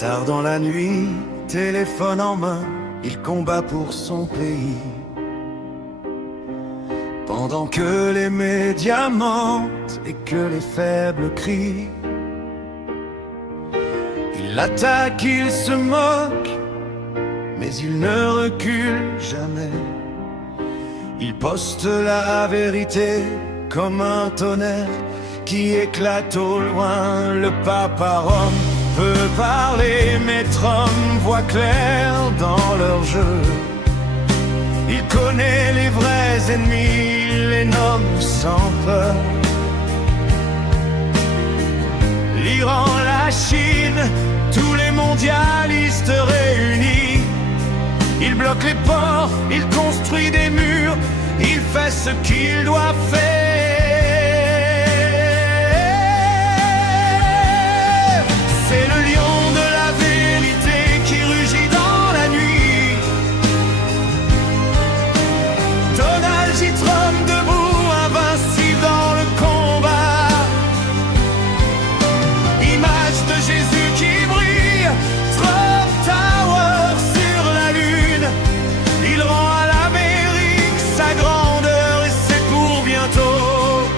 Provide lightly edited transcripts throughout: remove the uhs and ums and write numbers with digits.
Tard dans la nuit, téléphone en main, il combat pour son pays. Pendant que les médias mentent et que les faibles crient, il attaque, il se moque, mais il ne recule jamais. Il poste la vérité comme un tonnerre qui éclate au loin. Le pape à Rome peut parler, mais Trump voit clair dans leur jeu. Il connaît les vrais ennemis, les nomme sans peur. L'Iran, la Chine, tous les mondialistes réunis. Il bloque les ports, il construit des murs, il fait ce qu'il doit faire. C'est le lion de la vérité qui rugit dans la nuit. Donald J. Trump debout, invincible dans le combat. Image de Jésus qui brille, Trump Tower sur la lune. Il rend à l'Amérique sa grandeur et c'est pour bientôt.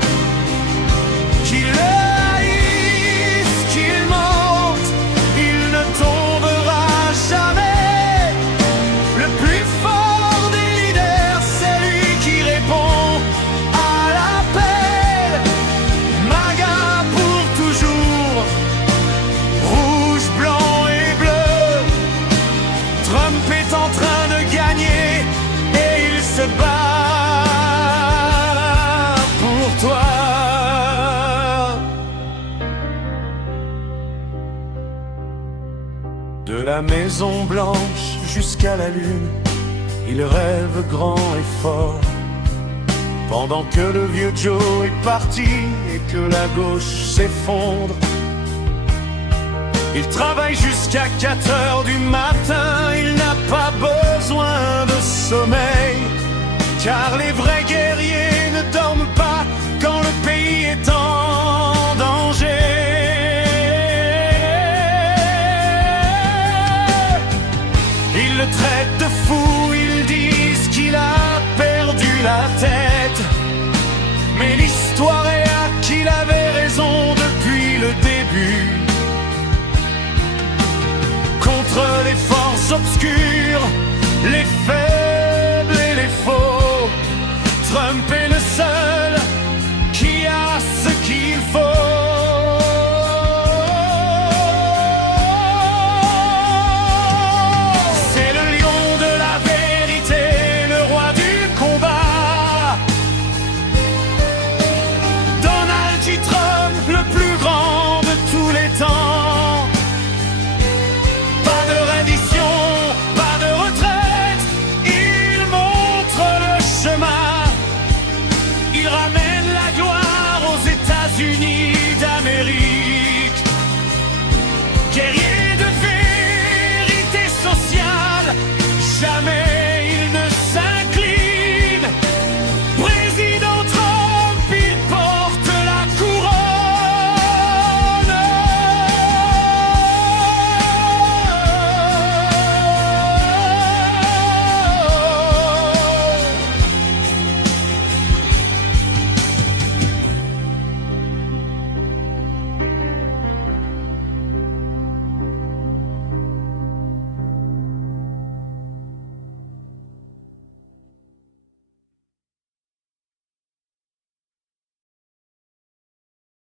Qu'il le haïsse, qu'il monte, il ne tombera jamais. Le plus fort des leaders, c'est lui qui répond à l'appel. MAGA pour toujours, rouge, blanc et bleu. Trump est en train de gagner et il se bat pour toi. De la Maison Blanche jusqu'à la Lune, il rêve grand et fort. Pendant que le vieux Joe est parti et que la gauche s'effondre, il travaille jusqu'à 4 heures du matin, il n'a pas besoin de sommeil. Car les vrais guerriers ne dorment pas quand le pays est en danger. Ils le traitent de fou, ils disent qu'il a perdu la tête. Mais l'histoire est à qu'il avait raison depuis le début. Contre les forces obscures, les faibles et les faux, Trump est le seul qui a ce qu'il faut. C'est le lion de la vérité, le roi du combat. Donald J. Trump, le plus grand de tous les temps. Pas de reddition, pas de retraite, il montre le chemin. Il ramène la gloire aux États-Unis.